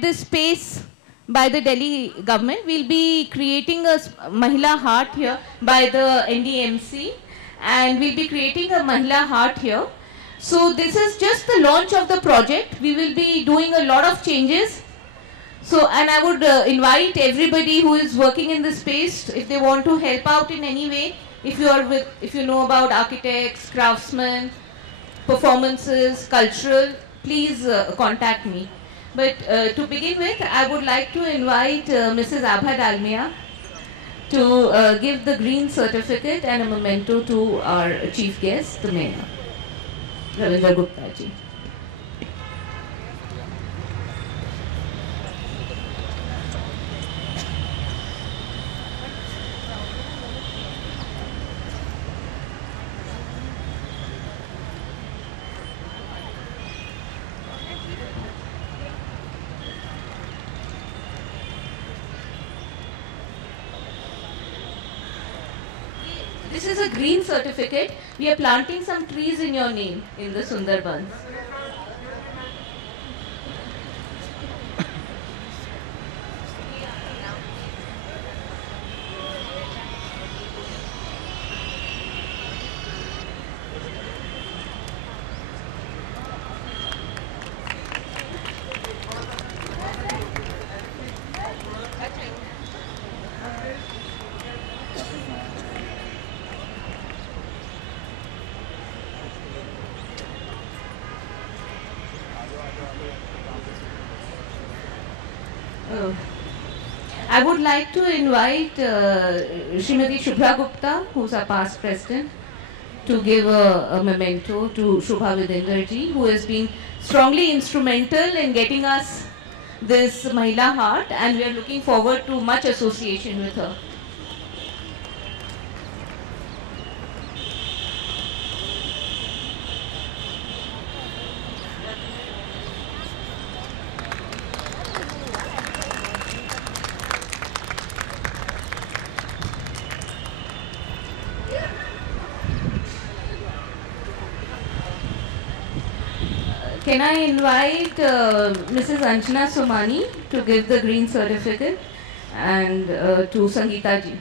This space by the Delhi government. We'll be creating a Mahila Heart here by the NDMC, and we'll be creating a Mahila Heart here. So this is just the launch of the project. We will be doing a lot of changes. So, and I would invite everybody who is working in this space, if they want to help out in any way, if you know about architects, craftsmen, performances, cultural, please contact me. But to begin with, I would like to invite Mrs. Abha Dalmia to give the green certificate and a memento to our chief guest, the Mayor, Ravindra Gupta ji. This is a green certificate. We are planting some trees in your name in the Sundarbans. I would like to invite Srimati Shubha Gupta, who is our past president, to give a memento to Shubha Vidender ji, who has been strongly instrumental in getting us this Mahila Heart, and we are looking forward to much association with her. Can I invite Mrs. Anjana Somani to give the green certificate, and to Sangeeta ji.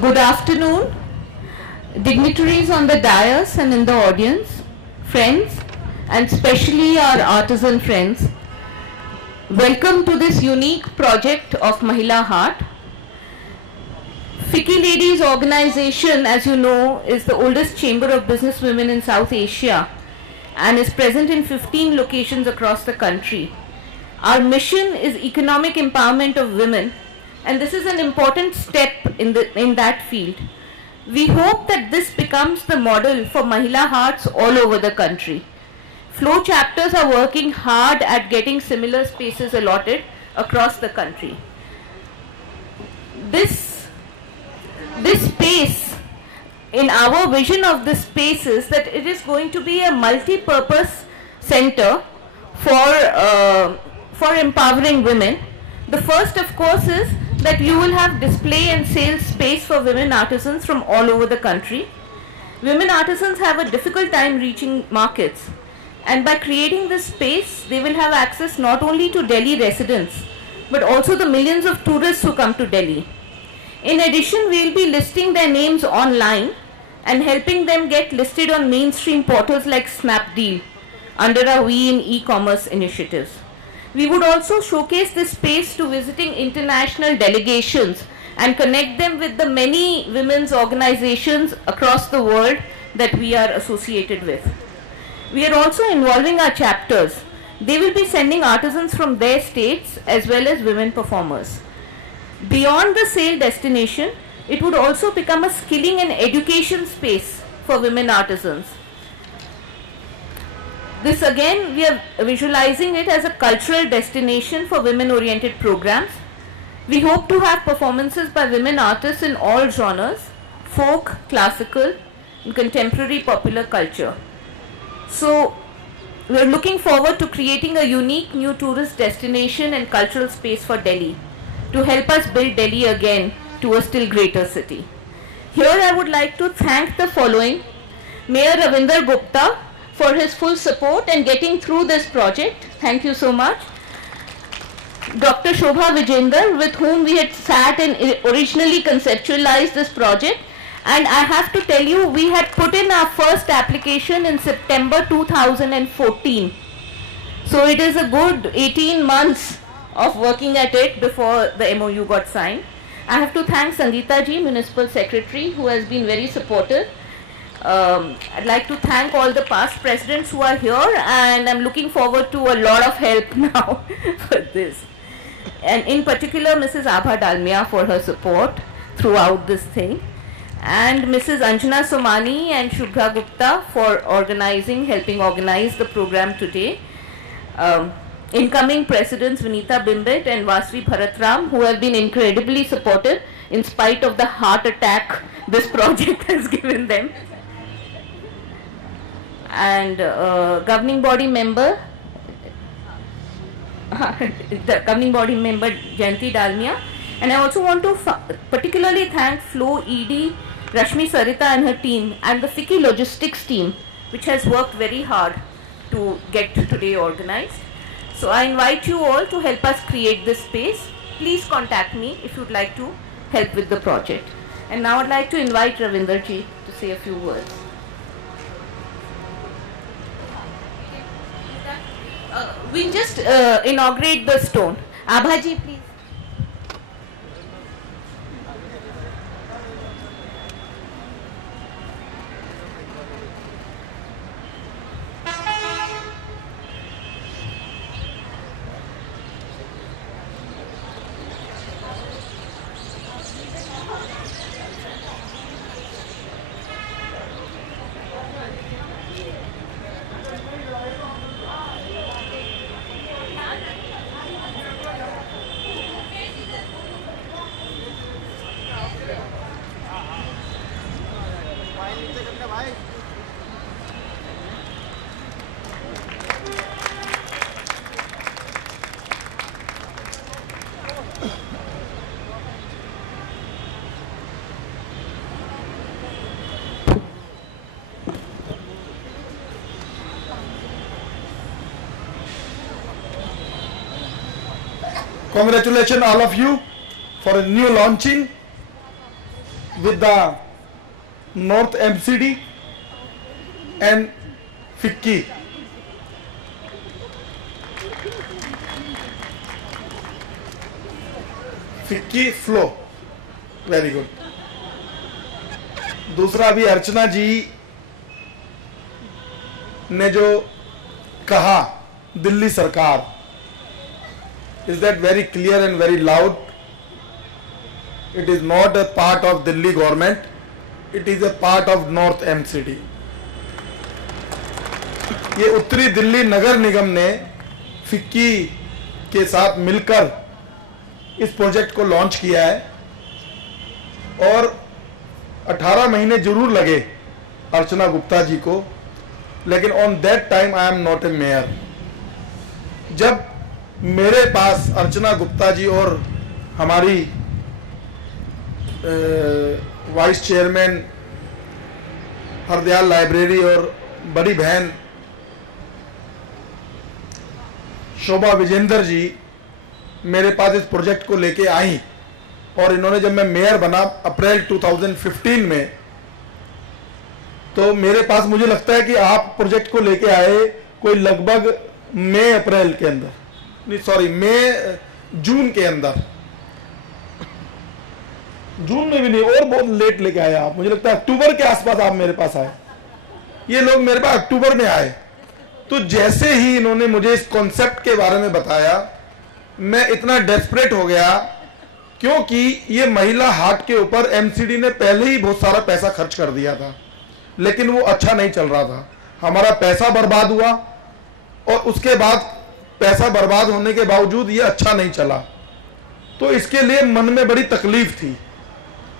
Good afternoon, dignitaries on the dais and in the audience, friends, and especially our artisan friends. Welcome to this unique project of Mahila Heart. FICCI Ladies organization, as you know, is the oldest chamber of businesswomen in South Asia and is present in 15 locations across the country. Our mission is economic empowerment of women, and this is an important step in that field. We hope that this becomes the model for Mahila Hearts all over the country. Flow chapters are working hard at getting similar spaces allotted across the country. This space, in our vision of this space, is that it is going to be a multi-purpose center for empowering women. The first, of course, is that you will have display and sales space for women artisans from all over the country. Women artisans have a difficult time reaching markets, and by creating this space, they will have access not only to Delhi residents, but also the millions of tourists who come to Delhi. In addition, we will be listing their names online and helping them get listed on mainstream portals like Snapdeal under our We in e-commerce initiatives. We would also showcase this space to visiting international delegations and connect them with the many women's organizations across the world that we are associated with. We are also involving our chapters. They will be sending artisans from their states as well as women performers. Beyond the sale destination, it would also become a skilling and education space for women artisans. This again, we are visualizing it as a cultural destination for women-oriented programs. We hope to have performances by women artists in all genres: folk, classical, and contemporary popular culture. So, we are looking forward to creating a unique new tourist destination and cultural space for Delhi to help us build Delhi again to a still greater city. Here I would like to thank the following: Mayor Ravinder Gupta for his full support and getting through this project. Thank you so much. Dr. Shobha Vijender, with whom we had sat and originally conceptualized this project. And I have to tell you, we had put in our first application in September 2014. So it is a good 18 months of working at it before the MOU got signed. I have to thank Sangeeta ji, Municipal Secretary, who has been very supportive. I'd like to thank all the past presidents who are here, and I'm looking forward to a lot of help now for this. And in particular, Mrs. Abha Dalmia for her support throughout this thing. And Mrs. Anjana Somani and Shubha Gupta for helping organize the program today. Incoming presidents Vinita Bimbet and Vasvi Bharatram, who have been incredibly supportive in spite of the heart attack this project has given them. And governing body member, Jayanti Dalmia. And I also want to particularly thank Flo ED, Rashmi Sarita and her team, and the FICCI logistics team, which has worked very hard to get today organized. So I invite you all to help us create this space. Please contact me if you'd like to help with the project. And now I'd like to invite Ravinder ji to say a few words. We'll just inaugurate the stone. Abha ji, please. Congratulations all of you for a new launching with the North MCD and FICCI. FICCI flow, very good. दूसरा भी अर्चना जी ने जो कहा दिल्ली सरकार, is that very clear and very loud? It is not a part of Delhi government, it is a part of North MCD. ये उत्तरी दिल्ली नगर निगम ने FICCI के साथ मिलकर इस प्रोजेक्ट को लॉन्च किया है और 18 महीने जरूर लगे अर्चना गुप्ता जी को, लेकिन on that time I am not a mayor. जब मेरे पास अर्चना गुप्ता जी और हमारी वाइस चेयरमैन हरदयाल लाइब्रेरी और बड़ी बहन शोभा विजेंदर जी मेरे पास इस प्रोजेक्ट को लेके आई, और इन्होंने जब मैं मेयर बना अप्रैल 2015 में, तो मेरे पास मुझे लगता है कि आप प्रोजेक्ट को लेके आए कोई लगभग अप्रैल के अंदर, नहीं सॉरी जून के अंदर, जून में भी नहीं और बहुत लेट लेके आए आप. मुझे लगता है अक्टूबर के आसपास आप मेरे पास आए. ये लोग मेरे पास अक्टूबर में आए. तो जैसे ही इन्होंने मुझे इस कॉन्सेप्ट के बारे में बताया, मैं इतना डेस्परेट हो गया क्योंकि ये महिला हाट के ऊपर एमसीडी ने पहले ही बहुत सारा पैसा खर्च कर दिया था, लेकिन वो अच्छा नहीं चल रहा था। हमारा पैसा बर्बाद हुआ और उसके बाद पैसा बर्बाद होने के बावजूद ये अच्छा नहीं चला। तो इसके लिए मन में बड़ी तकलीफ थी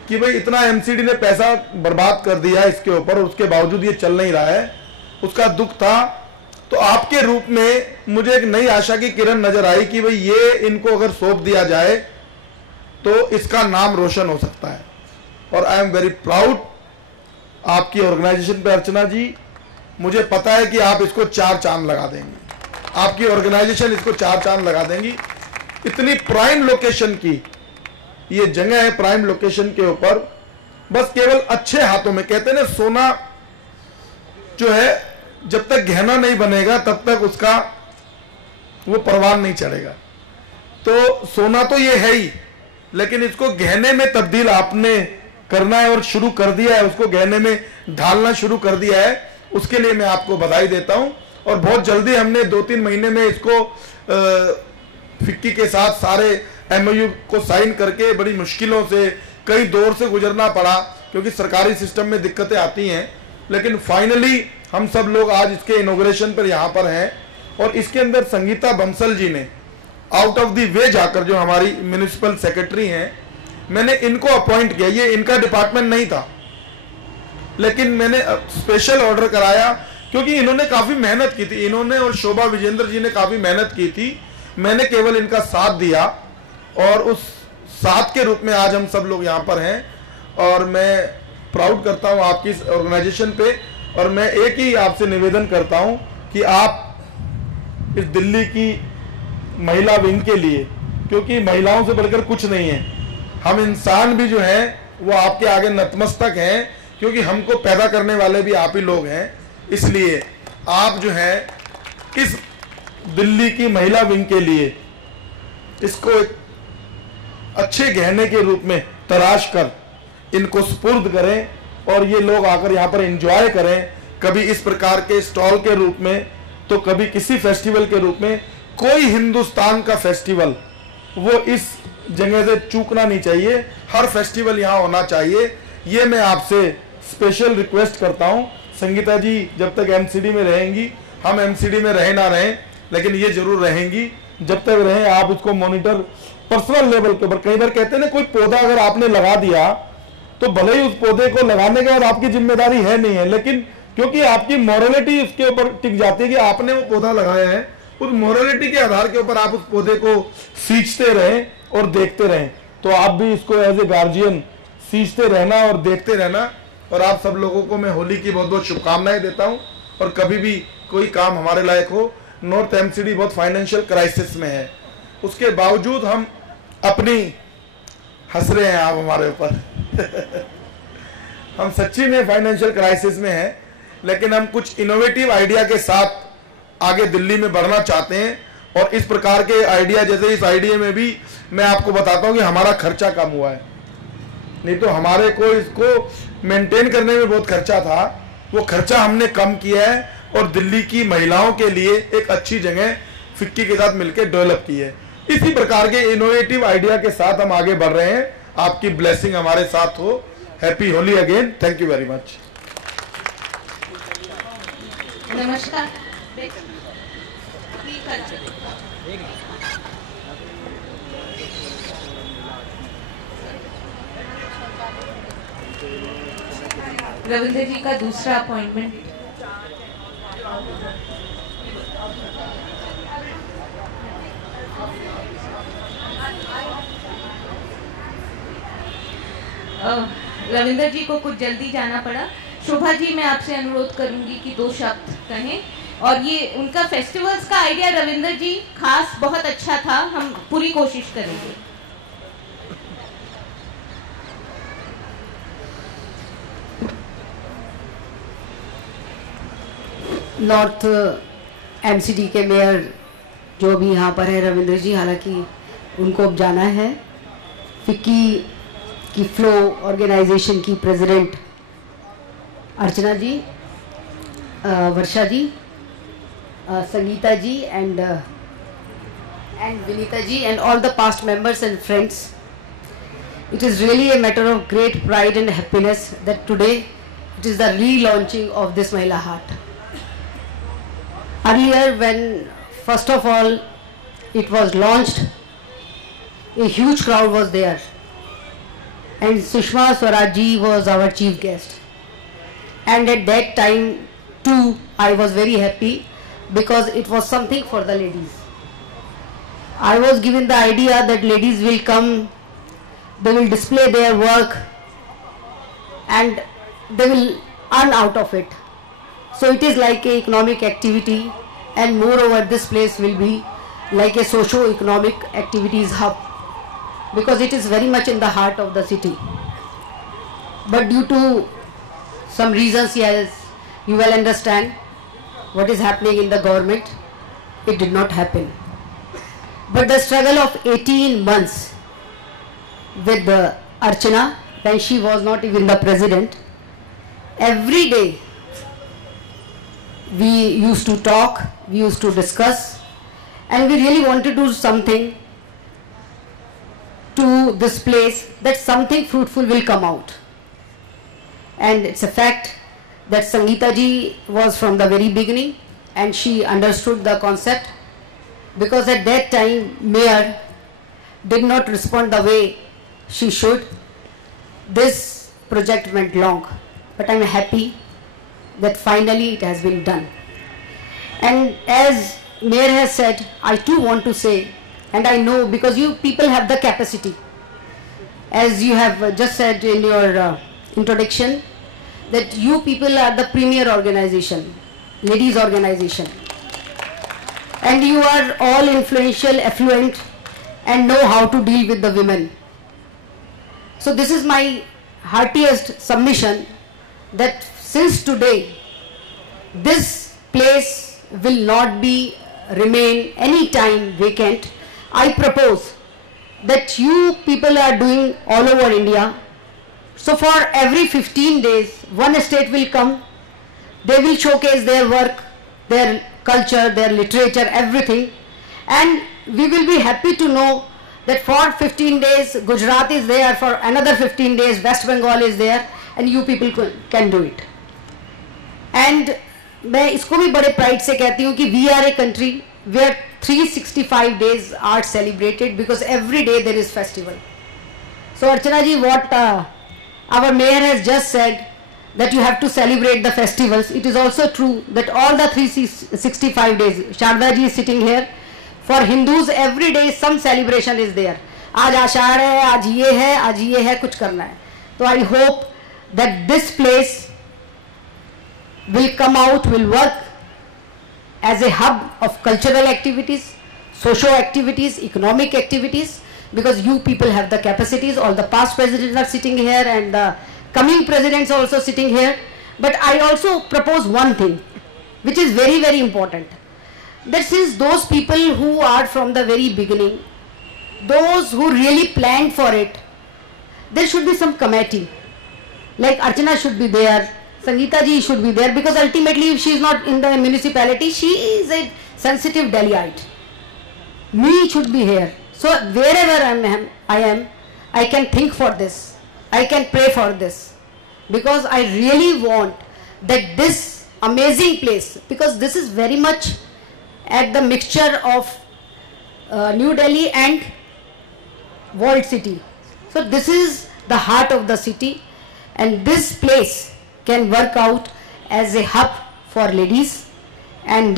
कि भाई इतना एमसीडी ने पैसा बर्बाद कर दिया इसके ऊपर और उसके बावजूद ये चल नहीं रहा है, उसका दुख था। तो आपके रूप में मुझे एक नई आशा की किरण नजर आई कि भाई ये इनको अगर सौंप दिया जाए तो इसका नाम रोशन हो सकता है। और आई एम वेरी प्राउड आपकी ऑर्गेनाइजेशन पे अर्चना जी। मुझे पता है कि आप इसको 4 चांद लगा देंगी, आपकी ऑर्गेनाइजेशन इसको 4 चांद लगा देंगी। इतनी प्राइम लोकेशन की ये जगह है, प्राइम लोकेशन के ऊपर, बस केवल अच्छे हाथों में। कहते हैं ना, सोना जो है जब तक गहना नहीं बनेगा तब तक उसका वो परवान नहीं चढ़ेगा। तो सोना तो ये है ही, लेकिन इसको गहने में तब्दील आपने करना है और शुरू कर दिया है, उसको गहने में ढालना शुरू कर दिया है। उसके लिए मैं आपको बधाई देता हूं। और बहुत जल्दी हमने 2-3 महीने में इसको फिक्की के साथ सारे एमओयू को साइन करके, बड़ी मुश्किलों से, कई दौर से गुजरना पड़ा क्योंकि सरकारी सिस्टम में दिक्कतें आती हैं, लेकिन फाइनली हम सब लोग आज इसके इनॉग्रेशन पर यहाँ पर हैं। और इसके अंदर संगीता बंसल जी ने आउट ऑफ द वे जाकर, जो हमारी म्यूनिसिपल सेक्रेटरी हैं, मैंने इनको अपॉइंट किया। ये इनका डिपार्टमेंट नहीं था, लेकिन मैंने स्पेशल ऑर्डर कराया क्योंकि इन्होंने काफी मेहनत की थी। इन्होंने और शोभा विजेंद्र जी ने काफी मेहनत की थी, मैंने केवल इनका साथ दिया और उस साथ के रूप में आज हम सब लोग यहाँ पर हैं। और मैं प्राउड करता हूँ आपकी इस ऑर्गेनाइजेशन पे। और मैं एक ही आपसे निवेदन करता हूँ कि आप इस दिल्ली की महिला विंग के लिए, क्योंकि महिलाओं से बढ़कर कुछ नहीं है, हम इंसान भी जो हैं वो आपके आगे नतमस्तक हैं, क्योंकि हमको पैदा करने वाले भी आप ही लोग हैं। इसलिए आप जो हैं इस दिल्ली की महिला विंग के लिए इसको एक अच्छे गहने के रूप में तराश कर इनको सुपुर्द करें और ये लोग आकर यहाँ पर एंजॉय करें, कभी इस प्रकार के स्टॉल के रूप में तो कभी किसी फेस्टिवल के रूप में। कोई हिंदुस्तान का फेस्टिवल वो इस जगह से चूकना नहीं चाहिए, हर फेस्टिवल यहाँ होना चाहिए। ये मैं आपसे स्पेशल रिक्वेस्ट करता हूँ। संगीता जी जब तक एमसीडी में रहेंगी, हम एमसीडी में रहे ना रहें, लेकिन ये जरूर रहेंगी। जब तक रहें आप इसको मॉनिटर पर्सनल लेवल के ऊपर। कई बार कहते हैं ना, कोई पौधा अगर आपने लगा दिया तो भले ही उस पौधे को लगाने के बाद आपकी जिम्मेदारी है नहीं है, लेकिन क्योंकि आपकी मोरालिटी उसके ऊपर टिक जाती है कि आपने वो पौधा लगाया है, उस मोरालिटी के आधार के ऊपर आप उस पौधे को सींचते रहें और देखते रहें। तो आप भी इसको एज ए गार्जियन सींचते रहना और देखते रहना। और आप सब लोगों को मैं होली की बहुत बहुत शुभकामनाएं देता हूं। और कभी भी कोई काम हमारे लायक हो, नॉर्थ एमसीडी बहुत फाइनेंशियल क्राइसिस में है, उसके बावजूद हम अपनी हंस रहे हैं आप हमारे ऊपर हम सच्ची में फाइनेंशियल क्राइसिस में हैं, लेकिन हम कुछ इनोवेटिव आइडिया के साथ आगे दिल्ली में बढ़ना चाहते हैं। और इस प्रकार के आइडिया, जैसे इस आइडिया में भी मैं आपको बताता हूं कि हमारा खर्चा कम हुआ है, नहीं तो हमारे को इसको मेंटेन करने में बहुत खर्चा था, वो खर्चा हमने कम किया है और दिल्ली की महिलाओं के लिए एक अच्छी जगह फिक्की के साथ मिलकर डेवलप की है। इसी प्रकार के इनोवेटिव आइडिया के साथ हम आगे बढ़ रहे हैं। आपकी ब्लेसिंग हमारे साथ हो। Happy Holi again. Thank you very much. नमस्कार। रविंद्र जी का दूसरा अपॉइंटमेंट। रविंद्र जी को कुछ जल्दी जाना पड़ा। शोभा जी, मैं आपसे अनुरोध करूंगी कि 2 शब्द कहें। और ये उनका फेस्टिवल्स का आइडिया रविंद्र जी खास बहुत अच्छा था, हम पूरी कोशिश करेंगे। नॉर्थ एमसीडी के मेयर जो भी यहाँ पर है रविंद्र जी, हालांकि उनको अब जाना है। फिक्की की फ्लो ऑर्गेनाइजेशन की president Archana ji, Varsha ji, Sangeeta ji and Vinita ji and all the past members and friends. It is really a matter of great pride and happiness that today it is the relaunching of this Mahila Haat. Earlier, when first of all it was launched, a huge crowd was there, and Sushma Swaraj ji was our chief guest. And at that time too, I was very happy because it was something for the ladies. I was given the idea that ladies will come, they will display their work and they will earn out of it. So it is like an economic activity, and moreover this place will be like a socio-economic activities hub because it is very much in the heart of the city. But due to some reasons, yes, you will understand what is happening in the government, it did not happen. But the struggle of 18 months with Archana, when she was not even the president, every day we used to talk, we used to discuss, and we really wanted to do something to this place, that something fruitful will come out. And it's a fact that Sangeeta ji was from the very beginning, and she understood the concept, because at that time mayor did not respond the way she should. This project went long, but I'm happy that finally it has been done. And as mayor has said, I too want to say, and I know because you people have the capacity, as you have just said in your introduction, that you people are the premier organization, ladies organization, and you are all influential, affluent, and know how to deal with the women. So this is my heartiest submission, that since today this place will not be remain any time vacant, I propose that you people are doing all over India. So for every 15 days, one state will come, they will showcase their work, their culture, their literature, everything, and we will be happy to know that for 15 days Gujarat is there, for another 15 days West Bengal is there, and you people can do it. And मैं इसको भी बड़े pride से कहती हूँ कि we are a country where 365 days are celebrated because every day there is festival. So Archana ji, what our mayor has just said, that you have to celebrate the festivals. It is also true that all the 365 days, Sharda ji is sitting here, for Hindus every day some celebration is there. आज आषाढ़ है, आज ये है, कुछ करना है. So I hope that this place will come out, will work as a hub of cultural activities, social activities, economic activities, because you people have the capacities. All the past presidents are sitting here and the coming presidents are also sitting here. But I also propose one thing which is very, very important, that since those people who are from the very beginning, those who really planned for it, there should be some committee, like Archana should be there, Sangeeta ji should be there, because ultimately if she is not in the municipality, she is a sensitive Delhiite. Me should be here. So wherever I am, I can think for this, I can pray for this, because I really want that this amazing place, because this is very much at the mixture of New Delhi and World City. So this is the heart of the city, and this place can work out as a hub for ladies. And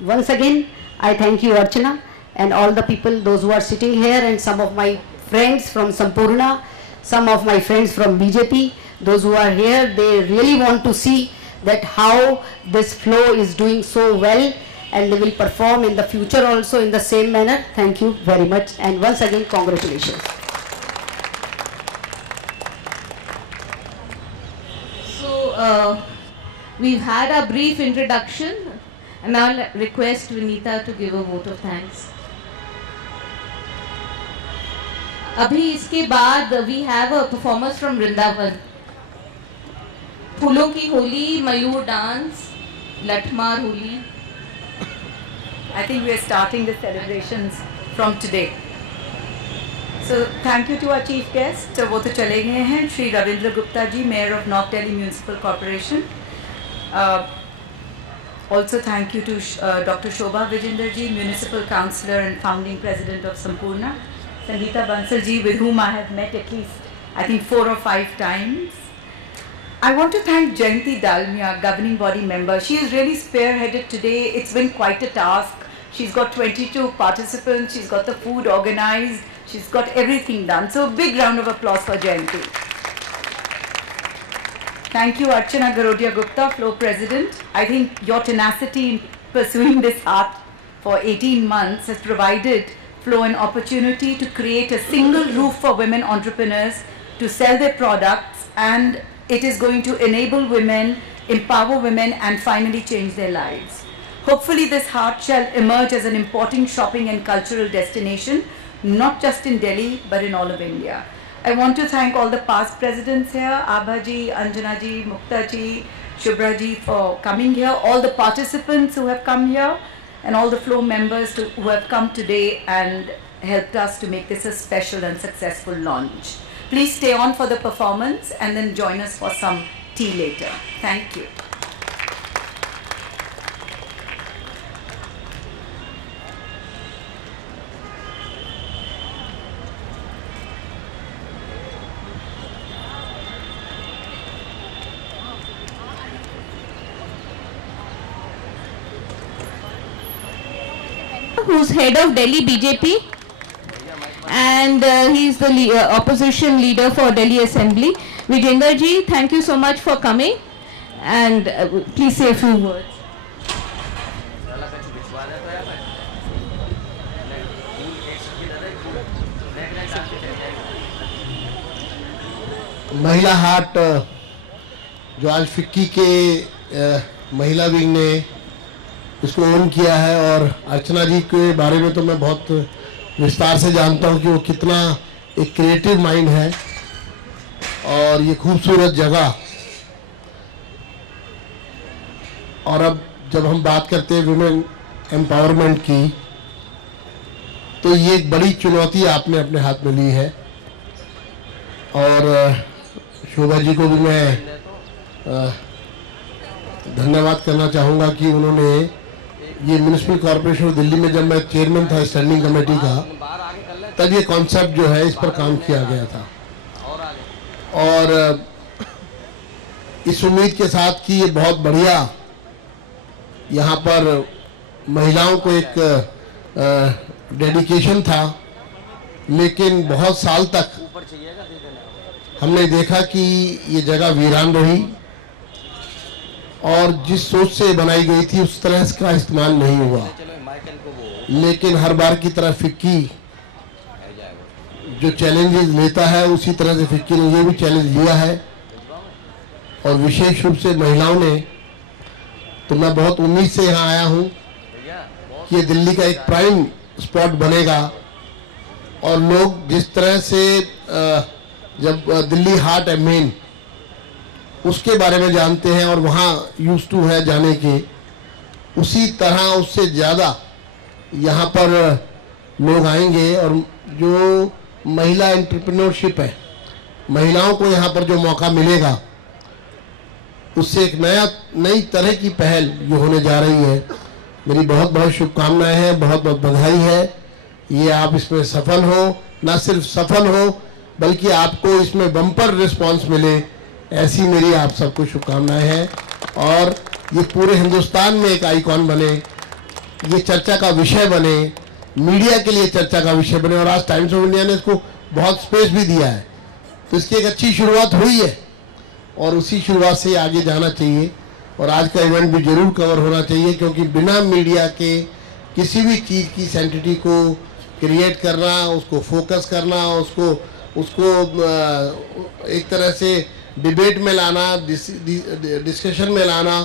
once again, I thank you, Archana, and all the people, those who are sitting here, and some of my friends from Sampurna, some of my friends from BJP, those who are here, they really want to see that how this flow is doing so well, and they will perform in the future also in the same manner. Thank you very much, and once again, congratulations. So we've had a brief introduction, and I'll request Vinita to give a vote of thanks. अभी इसके बाद we have a performance from Vrindavan. फूलों की होली, मयूर dance, Lathmar Holi. I think we are starting the celebrations from today. So thank you to our chief guest. वो तो चले गए हैं, Shri Ravindra Gupta ji, Mayor of North Delhi Municipal Corporation. Also thank you to Dr. Shobha Vijender ji, Municipal Councillor and Founding President of Sampurna. Sangeeta Bansal ji, with whom I have met at least, I think 4 or 5 times. I want to thank Jayanti Dalmia, Governing Body Member. She has really spearheaded today. It's been quite a task. She's got 22 participants, she's got the food organized, she's got everything done. So big round of applause for Jayanti. Thank you Archana Garodia Gupta, Flow President. I think your tenacity in pursuing this art for 18 months has provided Flow an opportunity to create a single roof for women entrepreneurs to sell their products, and it is going to enable women, empower women and finally change their lives. Hopefully this heart shall emerge as an important shopping and cultural destination, not just in Delhi, but in all of India. I want to thank all the past presidents here, Abha ji, Anjana ji, Mukta ji, Shubhra ji for coming here, all the participants who have come here, and all the Flow members who have come today and helped us to make this a special and successful launch. Please stay on for the performance and then join us for some tea later. Thank you. Who's head of Delhi BJP, and he's the opposition leader for Delhi Assembly. Vijender ji, thank you so much for coming, and please say a few words. महिला हाट जो आज FICCI के महिला wing ने इसको own किया है, और अर्चना जी के बारे में तो मैं बहुत विस्तार से जानता हूं कि वो कितना एक क्रिएटिव माइंड है, और ये खूबसूरत जगह। और अब जब हम बात करते हैं वुमेन एम्पावरमेंट की, तो ये एक बड़ी चुनौती आपने अपने हाथ में ली है, और शोभा जी को भी मैं धन्यवाद करना चाहूँगा कि उन्होंने ये म्यूनिसिपल कॉर्पोरेशन ऑफ दिल्ली में, जब मैं चेयरमैन था स्टैंडिंग कमेटी का, तब ये कॉन्सेप्ट जो है इस पर काम किया गया था, और इस उम्मीद के साथ कि ये बहुत बढ़िया यहाँ पर महिलाओं को एक डेडिकेशन था, लेकिन बहुत साल तक हमने देखा कि ये जगह वीरान रही, और जिस सोच से बनाई गई थी उस तरह इसका इस्तेमाल नहीं हुआ। लेकिन हर बार की तरह फिक्की जो चैलेंजेस लेता है, उसी तरह से फिक्की ने ये भी चैलेंज लिया है, और विशेष रूप से महिलाओं ने। तो मैं बहुत उम्मीद से यहाँ आया हूँ कि ये दिल्ली का एक प्राइम स्पॉट बनेगा, और लोग जिस तरह से जब दिल्ली हाट है मेन, उसके बारे में जानते हैं और वहाँ यूज टू है जाने के, उसी तरह उससे ज़्यादा यहाँ पर लोग आएंगे। और जो महिला एंटरप्रेन्योरशिप है, महिलाओं को यहाँ पर जो मौका मिलेगा, उससे एक नई तरह की पहल जो होने जा रही है। मेरी बहुत बहुत शुभकामनाएं हैं, बहुत बहुत बधाई है। ये आप इसमें सफल हो, न सिर्फ सफल हो बल्कि आपको इसमें बम्पर रिस्पांस मिले, ऐसी मेरी आप सबको शुभकामनाएं हैं, और ये पूरे हिंदुस्तान में एक आइकॉन बने, ये चर्चा का विषय बने, मीडिया के लिए चर्चा का विषय बने। और आज टाइम्स ऑफ इंडिया ने इसको बहुत स्पेस भी दिया है, तो इसकी एक अच्छी शुरुआत हुई है, और उसी शुरुआत से आगे जाना चाहिए। और आज का इवेंट भी जरूर कवर होना चाहिए, क्योंकि बिना मीडिया के किसी भी चीज़ की सेंटिटी को क्रिएट करना, उसको फोकस करना, उसको एक तरह से डिबेट में लाना, डिस्कशन में लाना,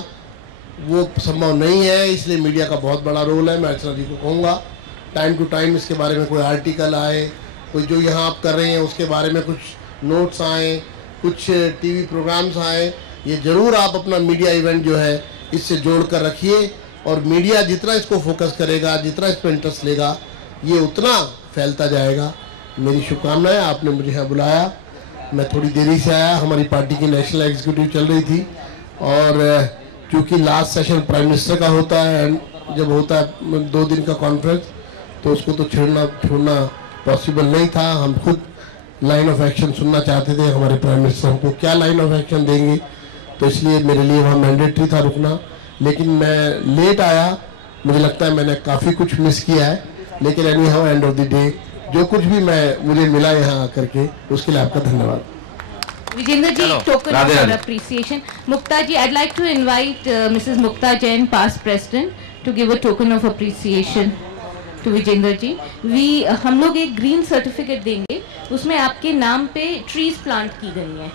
वो संभव नहीं है। इसलिए मीडिया का बहुत बड़ा रोल है। मैं अर्चना जी को कहूँगा टाइम टू टाइम इसके बारे में कोई आर्टिकल आए, कोई जो यहाँ आप कर रहे हैं उसके बारे में कुछ नोट्स आए, कुछ टीवी प्रोग्राम्स आए, ये ज़रूर आप अपना मीडिया इवेंट जो है इससे जोड़ कर रखिए। और मीडिया जितना इसको फोकस करेगा, जितना इस पर इंटरेस्ट लेगा, ये उतना फैलता जाएगा। मेरी शुभकामनाएं। आपने मुझे यहाँ बुलाया, मैं थोड़ी देरी से आया, हमारी पार्टी की नेशनल एग्जीक्यूटिव चल रही थी और क्योंकि लास्ट सेशन प्राइम मिनिस्टर का होता है एंड जब होता है 2 दिन का कॉन्फ्रेंस तो उसको तो छोड़ना पॉसिबल नहीं था। हम खुद लाइन ऑफ एक्शन सुनना चाहते थे, हमारे प्राइम मिनिस्टर हमको क्या लाइन ऑफ एक्शन देंगे, तो इसलिए मेरे लिए वहाँ मैंडेटरी था रुकना। लेकिन मैं लेट आया, मुझे लगता है मैंने काफ़ी कुछ मिस किया है, लेकिन any how end of the day जो कुछ भी मुझे मिला यहाँ आकर के उसके लिए आपका धन्यवाद। Vijender ji, token of our appreciation. Mukta ji, I'd like to invite Mrs. Mukta Jain, past president, to give a token of appreciation to Vijender ji. हम लोग एक ग्रीन सर्टिफिकेट देंगे, उसमें आपके नाम पे ट्रीज प्लांट की गई हैं।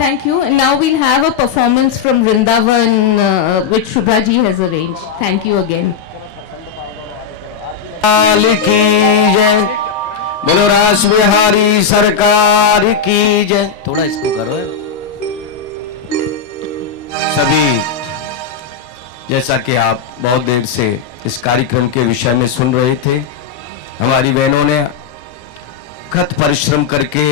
Thank you. And now we'll have a performance from Vrindavan, which Shubha ji has arranged. Thank you again. की जय, बोलो रास बिहारी सरकार की जय। थोड़ा इसको करो। सभी, जैसा कि आप बहुत देर से इस कार्यक्रम के विषय में सुन रहे थे, हमारी बहनों ने अथक परिश्रम करके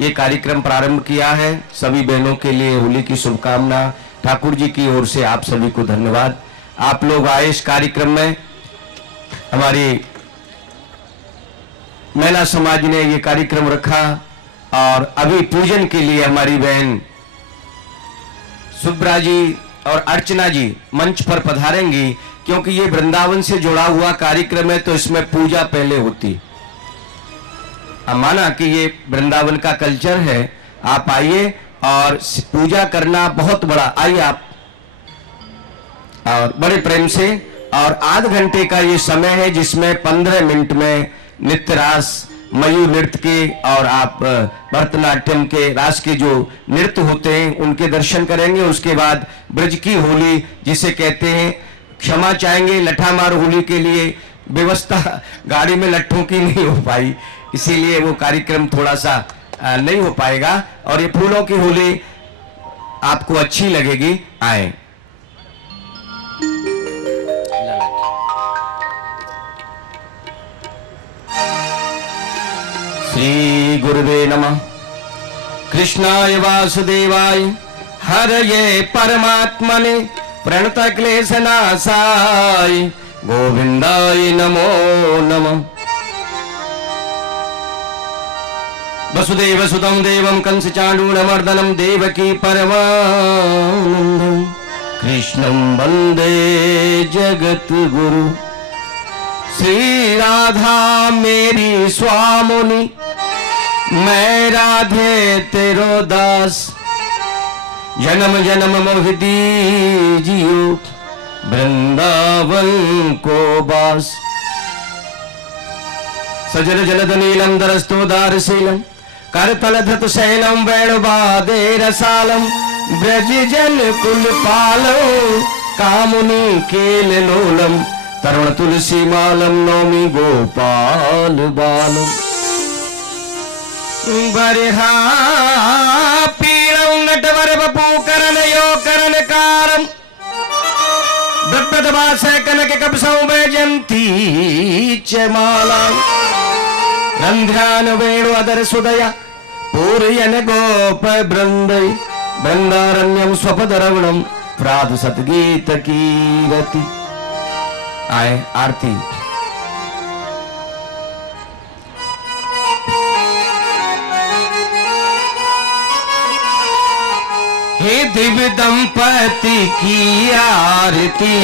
ये कार्यक्रम प्रारंभ किया है। सभी बहनों के लिए होली की शुभकामना। ठाकुर जी की ओर से आप सभी को धन्यवाद। आप लोग आए इस कार्यक्रम में। हमारी महिला समाज ने ये कार्यक्रम रखा और अभी पूजन के लिए हमारी बहन सुब्रा जी और अर्चना जी मंच पर पधारेंगी, क्योंकि ये वृंदावन से जुड़ा हुआ कार्यक्रम है, तो इसमें पूजा पहले होती। अब माना कि ये वृंदावन का कल्चर है, आप आइए और पूजा करना बहुत बड़ा। आइए आप और बड़े प्रेम से। और आध घंटे का ये समय है जिसमें 15 मिनट में नृत्य रास, मयूर नृत्य के और आप भरतनाट्यम के रास के जो नृत्य होते हैं उनके दर्शन करेंगे। उसके बाद ब्रज की होली जिसे कहते हैं, क्षमा चाहेंगे लठामार होली के लिए व्यवस्था गाड़ी में लट्ठों की नहीं हो पाई, इसीलिए वो कार्यक्रम थोड़ा सा नहीं हो पाएगा। और ये फूलों की होली आपको अच्छी लगेगी। आए। श्री गुरुवे नमः। कृष्णाय वासुदेवाय हरये परमात्मने प्रणत क्लेशनाशाय गोविंदाय नमो नमः। वसुदेव सुतं देवं कंस चाणूरमर्दनं देवकी परमानंदं कृष्णं वंदे जगत गुरु। श्री राधा मेरी स्वामुनि, मैं राधे तेरो दास। जन्म जन्म मोह दीजियो वृंदावन को बास। सजल जलद नीलम दरस्तोदारशीलम करतल धृत शैलम वेणुवादे रसालम ब्रज जन कुल पालम कामुनि केल लोलम तरुण तुलसी मालम नौमी गोपाल बालम। बरिहा पीड़म नटवर बपू करण यो करण कारम दत्तवासे कनक कपसौ वैजंती च माला। रंध्यान वेणु अदर सुदया पूरयन गोप बृंदय बृंदारण्यम स्वपदरवणम प्राध सतगीत कीरति। आए आरती। हे दिव्य दंपति की आरती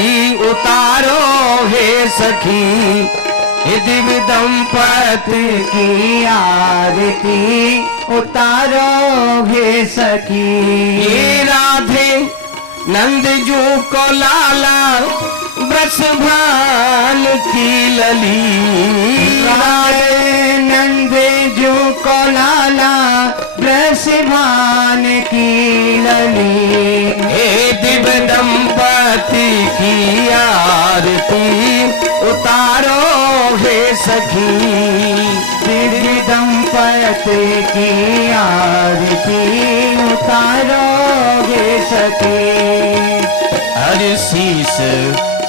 उतारो हे सखी। हे दिव्य दंपति की आरती उतारो हे सखी। ये राधे नंद जू को लाला वृषभान की लली। राधे नंद जू को लाला वृषभान की लली। हे दिव्य दंपति की आरती उतारो हे सखी, दिव्य दंपति की आरती उतारोगे सखी। हर शीस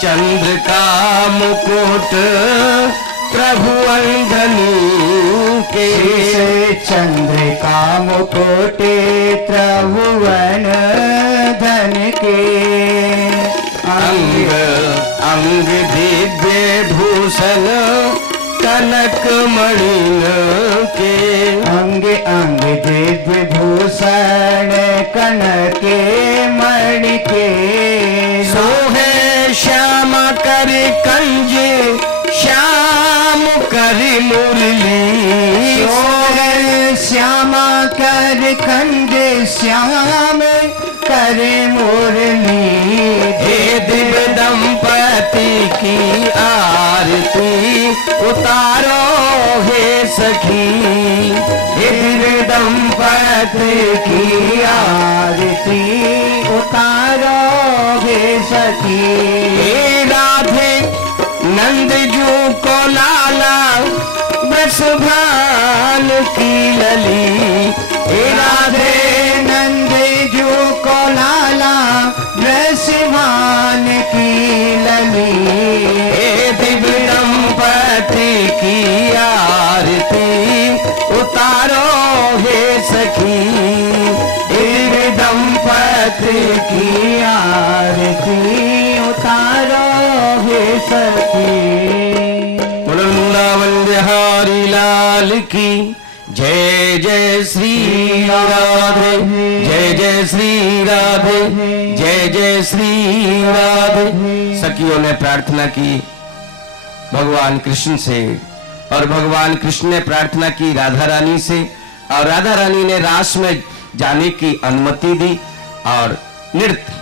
चंद्र का मुकुट प्रभु अंजनी के, चंद्र का मुकुट त्रिभुवन धन के। अंग अंग दिव्य भूषण कनक मणिन के, अंग अंग दिव्य भूषण कनक मणि के। सोहे श्याम कर कंज श्याम कर मुरली, सोहे श्यामा कर कंज श्याम कर मुरली। हे दिव्य दंपति की आरती उतारो हे सखी, हे दिव्य दंपति की आरती उतारो हे सखी। हे राधे नंद जू को लाला वृषभान की लली, हे राधे नंद जू को लाला वृषभान की लली। हे दिव्य दंपति की आरती उतारो हे सखी, दिव्य दंपति की आरती उतारो हे सखी। वृंदावन बिहारी लाल की जय जय श्री राधे, जय जय श्री राधे, जय जय श्री राधे। सखियों ने प्रार्थना की भगवान कृष्ण से, और भगवान कृष्ण ने प्रार्थना की राधा रानी से, और राधा रानी ने रास में जाने की अनुमति दी। और नृत्य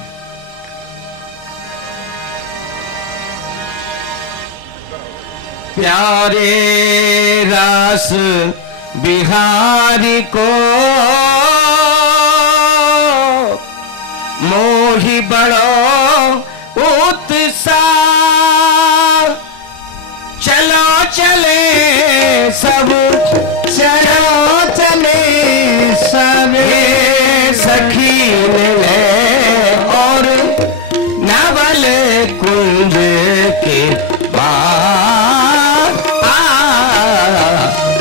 प्यारे रास बिहारी को मोहि बड़ो उत्साह, चलो चले सब, चलो चले सब सखी ले और नवल कुंज के बाद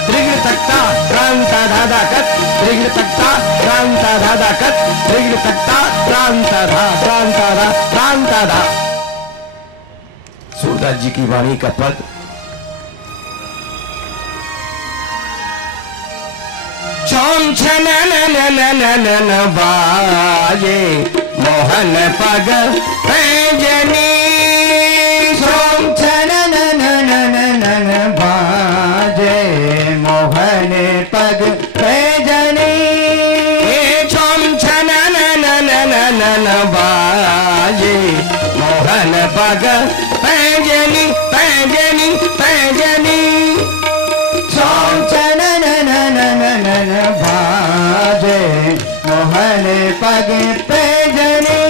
त्रिगण तख्ता क्रांता दादा कत, त्रिगण तख्ता क्रांता दादा कत, त्रिगण तख्ता क्रांता धा क्रांता धा क्रांता धा। सूरदास जी की वाणी का पद। चौम छन न बाजे मोहन पग पैजनी, सोम छन न बाजे मोहन पग पैजनी। चौम छन न बाजे मोहन पग पैजनी पैजनी पैजनी। सोम छन न बाजे मोहन पग पैजनी।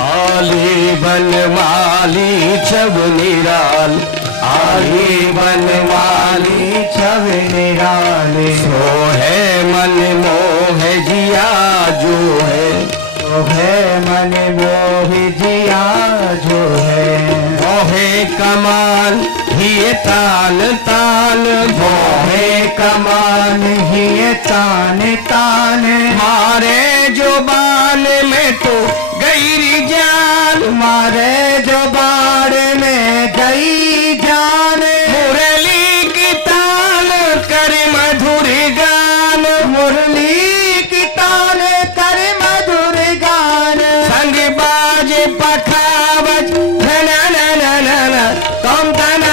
आली बनवाली छब निराल, आली बनवाली छब निराले। सो है मन मोह जिया जो है, तो है मन मोह जिया जो है। मोहे कमान ही तान तान, मोहे कमान ही तान तान। मारे जो बाण में तो गई जान, मारे जो बाण में गई जान। मुरली की तान कर मधुर गान, मुरली की तान कर मधुर गान। संग बाज पखावज धन तुम धन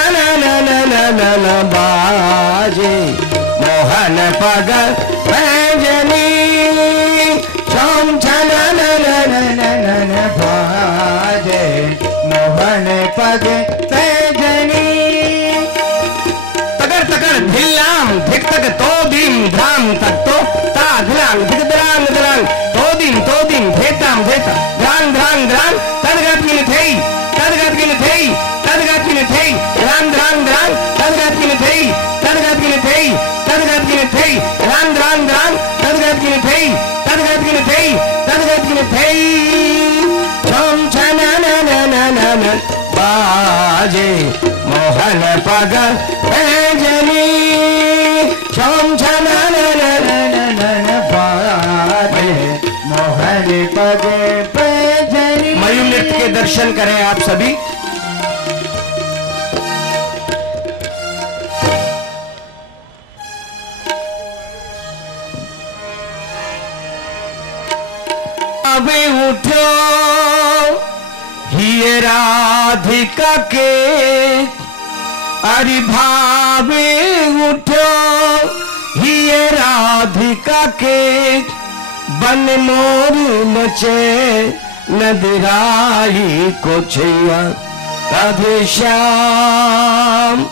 बाजे मोहन पग पैजनी। चौम छन बाजे मोहन पग पैजनी। तगर तगर धिल्लाम धिक तक तो दिन धाम तक तो ता धिलांग धिक दरांग दरांग तो दिन भेताम भेता ध्रांग ध्रांग ध्रांग तदगत किन थई तदगत किन थई तदगत किन थई ध्रांग ध्रांग ध्रांग भई छम छन बाजे मोहन पग पैजनी छम छन बाजे मोहन पग पैजनी। मयूर नृत्य के दर्शन करें आप सभी। अबे उठो हिये राधिका के अरे भावे उठो हिये राधिका के बन मोर नचे नदराई को छैया राधे श्याम।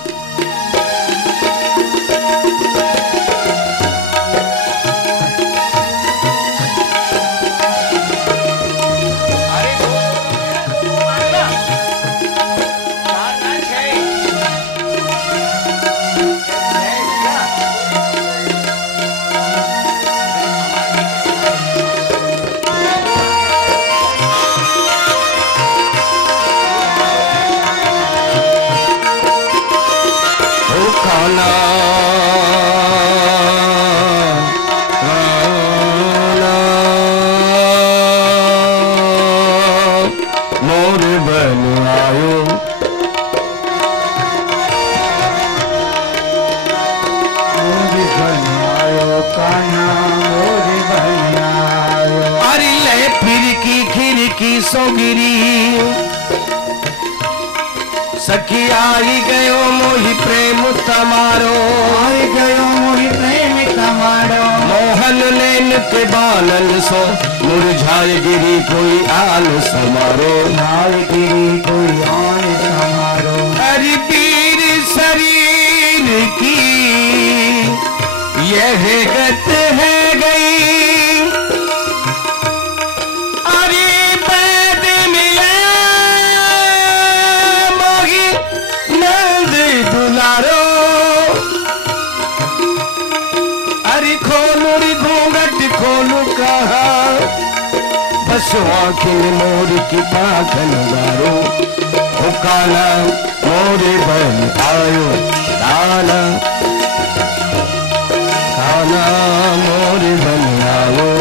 सोगिरी सखी आई गयो मोहि प्रेम तमारो आई गयो मोहि प्रेम तमारो मोहन नैन के बानन सो मुरझाए गिरी कोई आन समारो मुरझाए गिरी कोई आन समारो। अरे पीर शरीर की यह गत है गई आँखिन मोर की पाखन गारो ओ काला मोरे बन आयो काला काला मोरे बन आओ।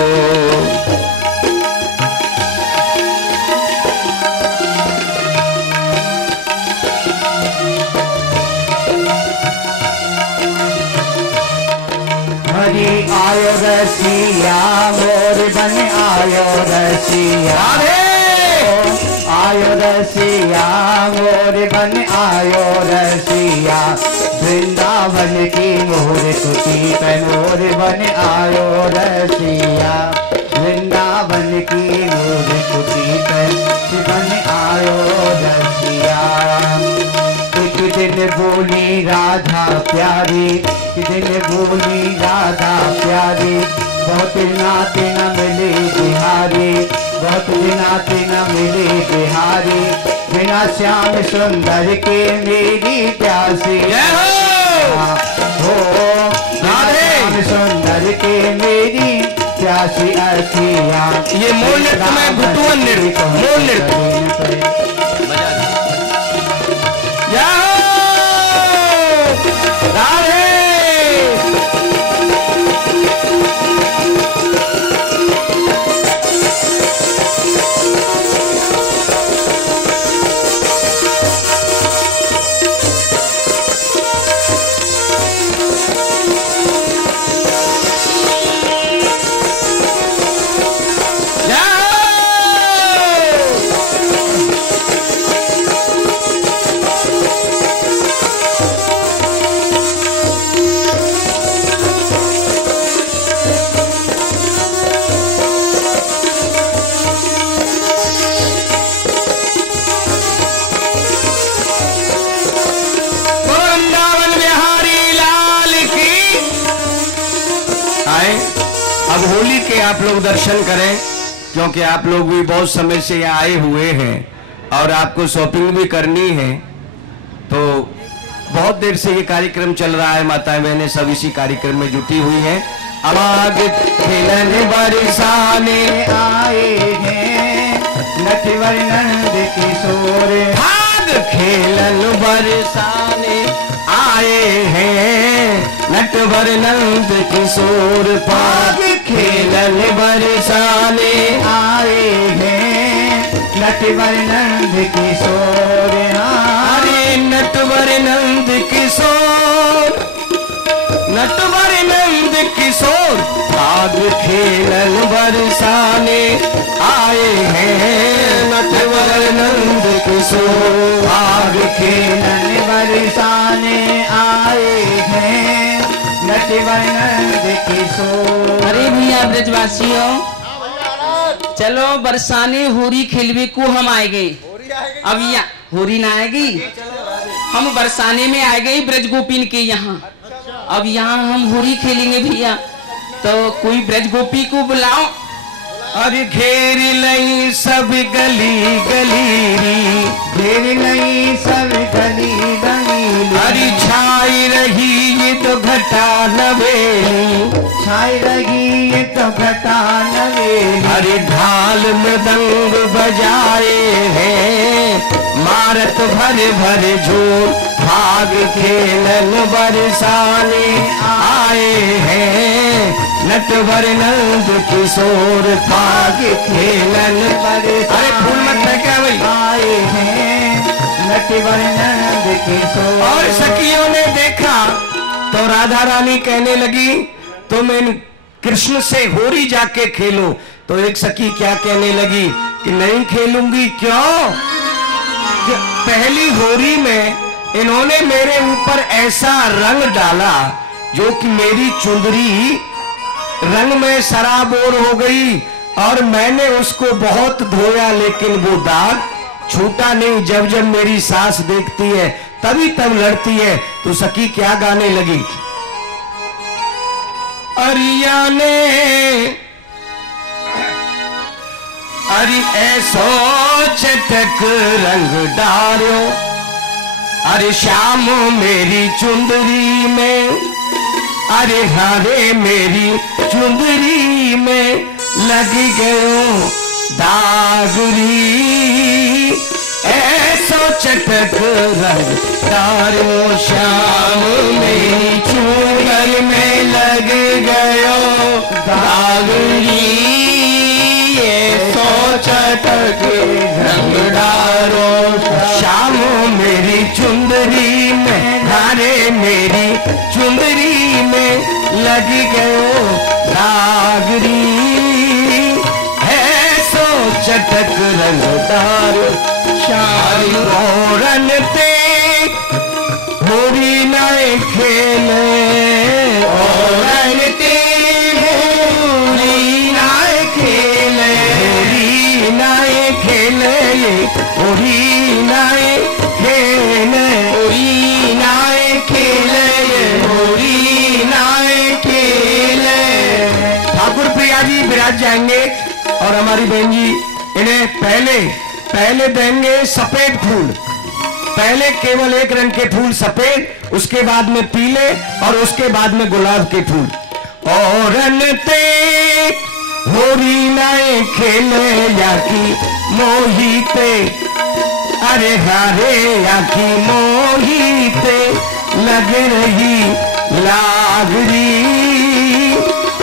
हरि आयो रसिया मोर बन आयो रसिया आयो रसिया मोर बन आयो रसिया वृंदावन की मोर कुटी पे मोर बन आयो रसिया वृंदावन की मोर कुटी पे बन आयो रसिया। एक दिन बोली राधा प्यारी एक दिन बोली राधा प्यारी बहुत नाते न मिले बिहारी बहुत नाते न मिले बिहारी बिना श्याम सुंदर के मेरी प्यासी हो श्याम सुंदर के मेरी प्यासी अखियाँ। ये मूल नृत्य में घुटुअन नृत्य मूल नृत्य राधे अब होली के आप लोग दर्शन करें, क्योंकि आप लोग भी बहुत समय से यहाँ आए हुए हैं और आपको शॉपिंग भी करनी है। तो बहुत देर से ये कार्यक्रम चल रहा है, माताएं बहनें सब इसी कार्यक्रम में जुटी हुई हैं। अब आगे खेलने बरसाने आए नटवर नंद किशोर फाग खेलन बरसाने आए हैं नटवर नंद किशोर। अरे नटवर नंद किशोर, नटवर नंद किशोर फाग खेलन बरसाने आए हैं। नटवर नंद किशोर फाग खेलन बरसाने आए हैं नटवर नंद किशोर। अरे भैया ब्रजवासियों, चलो बरसाने होरी खेलवे को हम आए गए। अब यहाँ होरी ना आएगी, हम बरसाने में आ गए ब्रज गोपीन के यहाँ। अब यहाँ हम होरी खेलेंगे भैया, तो कोई ब्रज गोपी को बुलाओ। अरे घेर लई सब गली गलीरी, घेर नहीं सब गली गली। अरे छाई रही ये तो घटा नवेली, छाई रही ये तो घटा नवेली। अरे ढाल मृदंग बजाए हैं मारत भरे भरे झूर भाग खेलन बरसाने आए हैं। नटवर नंद किशोर भाग खेलन बरसाने। अरे फूल मत क्या भाई आए हैं नटवर नंद किशोर। और सखियों ने देखा तो राधा रानी कहने लगी तुम इन कृष्ण से होरी जाके खेलो। तो एक सखी क्या कहने लगी कि नहीं खेलूंगी। क्यों? कि पहली होरी में इन्होंने मेरे ऊपर ऐसा रंग डाला जो कि मेरी चुंदरी रंग में सराबोर हो गई, और मैंने उसको बहुत धोया लेकिन वो दाग छूटा नहीं। जब जब मेरी सास देखती है तभी तब लड़ती है। तो सखी क्या गाने लगी, अरिया ने अरे ऐसो चटक रंग डालो, अरे शाम मेरी चुंदरी में, अरे हारे मेरी चुंदरी में लग गयो दागरी। ऐसो चटक रंग डालो शाम मेरी चुंदरी में लग गयो दागरी। ऐसो चटक रंग डालो शाम मेरी चुंदरी में, हारे मेरी चुंदरी में लग गयो दागरी। ऐसो चटक रंग डालो शाम रन ते होरी नाए खेले, रन ते होरी नाए खेले, होरी नाए खेले, होरी नाए खेले, होरी नाए खेले, होरी नाए खेले। ठाकुर प्रिया जी विराज जाएंगे और हमारी बहन जी इन्हें पहले देंगे सफेद फूल। पहले केवल एक रंग के फूल सफेद, उसके बाद में पीले और उसके बाद में गुलाब के फूल। और ते होरी नाए खेले या की मोहिते, अरे हारे या की मोहिते लग रही लागरी।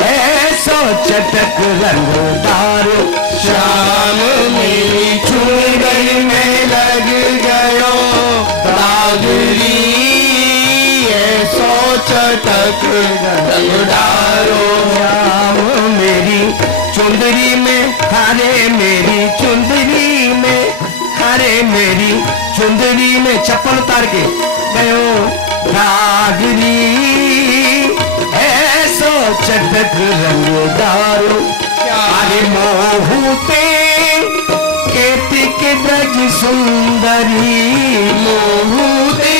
ऐसो चटक रंगदार शाम मेरी चुंदरी में लग गयो दागरी। ऐसो चटक रंगदारो शाम मेरी चुंदरी में, हरे मेरी चुंदरी में, हरे मेरी चुंदरी में चप्पल उतार के गयो दागरी। ऐसो चटक रंगदारो अरे मोहूते केतिक ब्रज सुंदरी, मोहूते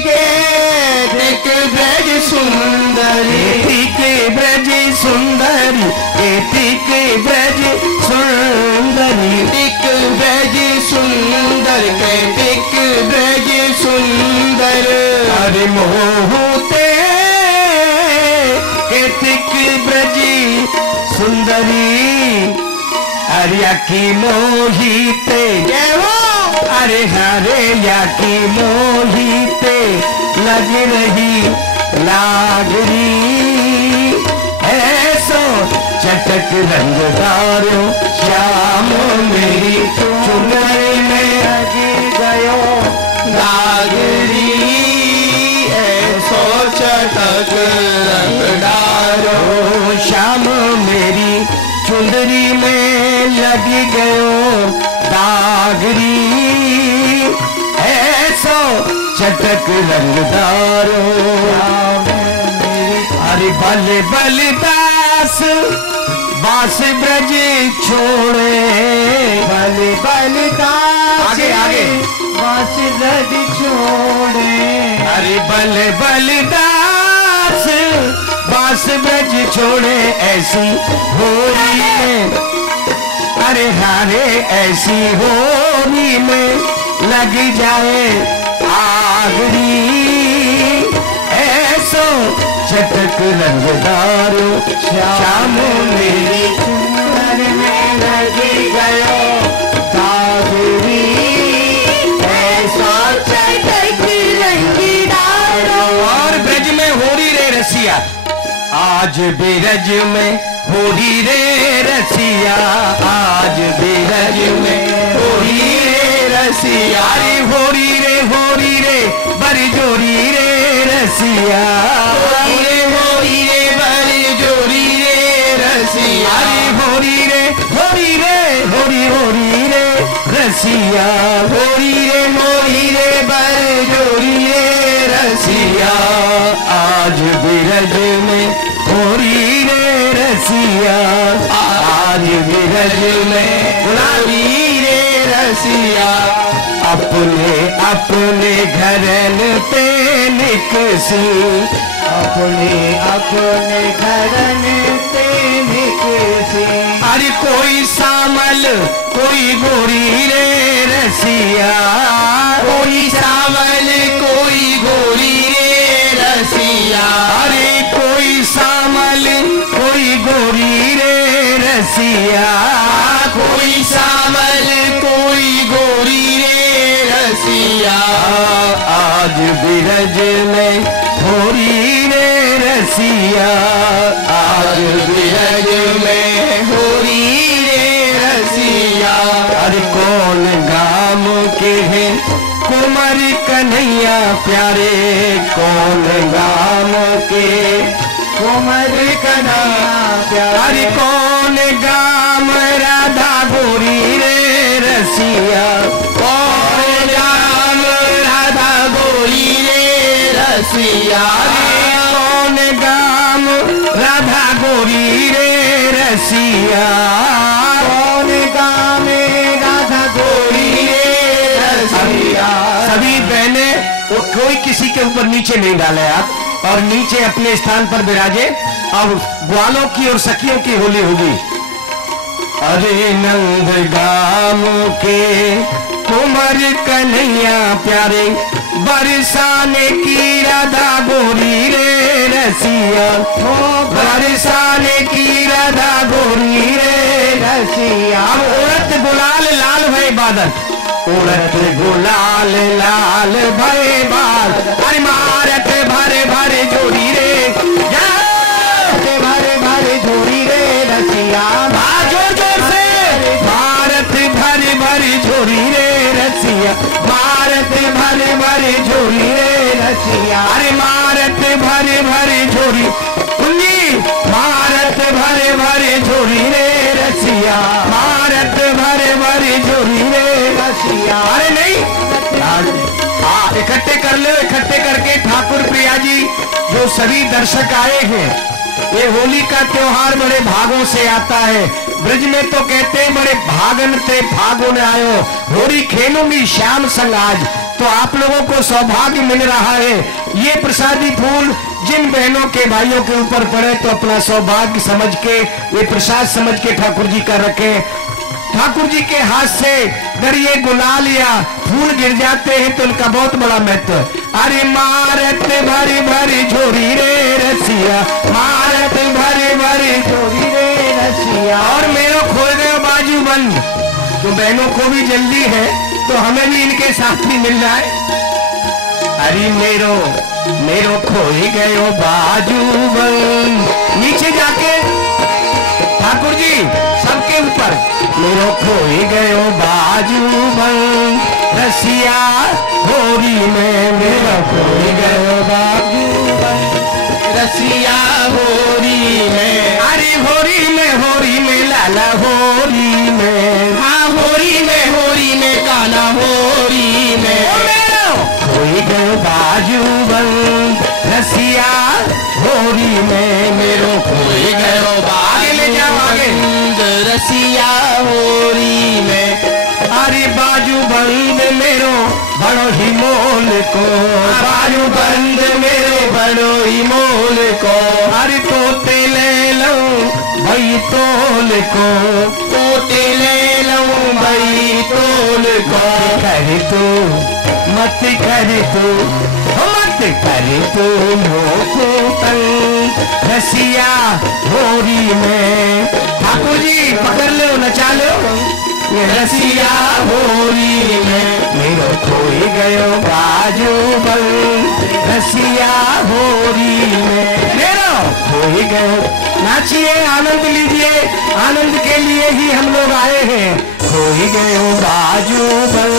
केतिक ब्रज सुंदरी, केतिक ब्रज सुंदरी, केतिक ब्रज सुंदरी, केतिक ब्रज सुंदर, केतिक ब्रज सुंदर। अरे मोहूते केतिक ब्रज सुंदरी, अरे की मोहिते अरे हरे या की मोहिते लग रही लागरी। ऐसो चटक रंगदारो श्याम मेरी चुनरी में लगी गयो दागरी, ऐसो चटक रंगदारो श्याम मेरी चुंदरी में लगी गयो दागरी, ऐसो चटक रंगदारो। अरे बल बलिदास बास ब्रज छोड़े, बल बलिदास आगे आगे बास ब्रज छोड़े, अरे बल बलिदास बास ब्रज छोड़े, ऐसी होरी में, अरे हारे ऐसी होरी में लग जाए आगरी, ऐसो चटक रंगदारो श्याम मेरी चुनर में लगी गयो दागरी, ऐसा चटक रंगदारो। और ब्रज में होरी रे रसिया, आज बिरज में होरी रे रसिया, आज बिरज में होरी रे रसिया, रे होरी रे बड़ी जोरी रे रसिया, होरी रे बड़ी जोरी रे रसिया, होरी रे होरी रे रसिया, होरी रे बड़ी जोरी रे रसिया, आज बिरज में होरी रे रसिया, आज बिरज में गुलाबी रे रसिया, अपने अपने घरन पे निकसी, अपने अपने घरन पे निकसी, अरे कोई सामल कोई गोरी रे रसिया, कोई सामल कोई गोरी रे रसिया, अरे कोई सामल कोई गोरी रे रसिया, कोई सामल कोई गोरी रे रसिया, आज बिरज में होरी रे रसिया, आज बिरज में होरी रे रसिया, अरे कौन गाम के हैं कुंवर कन्हैया प्यारे, कौन गाम के कुंवर कन्हैया प्यारे, कौन गाम राधा गोरी रे रसिया, कौन गाम राधा गोरी रे रसिया, कौन गाम राधा गोरी रे रसिया, कौन गाम राधा गोरी रे रसिया। सभी बहने कोई किसी के ऊपर नीचे नहीं डाले आप, और नीचे अपने स्थान पर विराजे, और ग्वालों की और सखियों की होली होगी। अरे नंद गाम के कुंवर कन्हैया प्यारे, बरसाने की राधा गोरी रे रसिया, बरसाने की राधा गोरी रे रसिया। उड़त गुलाल लाल भय बादल, उड़त गुलाल लाल भय बादल, अरे मारत भरे भरे जोड़ी रे, भरे भरे जोड़ी रे रसिया, जोर जोर से भारत भरे भरे जोड़ी रे रसिया, भारत भरे भरे जोड़ी रे रसिया, अरे मारत भरे भरे जोड़ी कुंजी, भारत भरे भरे जोड़ी रे रसिया, भारत भरे भरे जोड़ी रे रसिया। अरे नहीं, इकट्ठे कर लो, इकट्ठे करके ठाकुर प्रिया जी जो सभी दर्शक आए हैं, ये होली का त्योहार बड़े भागों से आता है। ब्रज में तो कहते हैं बड़े भागन थे फागुन आयो, होली खेलूंगी श्याम संग आज। तो आप लोगों को सौभाग्य मिल रहा है, ये प्रसादी फूल जिन बहनों के भाइयों के ऊपर पड़े तो अपना सौभाग्य समझ के, ये प्रसाद समझ के ठाकुर जी का रखें। ठाकुर जी के हाथ से अगर ये गुलाल या फूल गिर जाते हैं तो उनका बहुत बड़ा महत्व। अरे मारत भरी भरी झोरी रे रसिया, मारत भरी भरी झोरी रे रसिया। और मेरो खोल गए बाजू बंद, तो बहनों को भी जल्दी है तो हमें भी इनके साथ ही मिल जाए। अरे मेरो खोई गयो बाजू बंद, नीचे जाके ठाकुर जी सबके ऊपर मेरो खोई गयो बाजू बन रसिया होरी में मेरा खोई गयो बाजू बन रसिया होरी में। अरे होरी में लाला होरी में, हाँ होरी में काना होरी में मेरो खोई गयो बाजू बन रसिया होरी में मेरो खोई गयो। आगे ले जाओ आगे रसिया होरी में। अरे बाजू बंद मेरो बड़ो ही मोल को, बाजू बंद मेरो बड़ो ही मोल को। अरे तोते ले लऊं भाई तोल को, तोते ले लऊं भाई तोल को। कर तू मत कर तू मत कर तू मोको तंग रसिया होरी में। ठाकुर जी पकड़ लो नचा लो रसिया होरी में मेरो खोई गयो बाजू बल रसिया होरी में मेरो खोई गयो। नाचिए आनंद लीजिए, आनंद के लिए ही हम लोग आए हैं। खोई गयो बाजू बल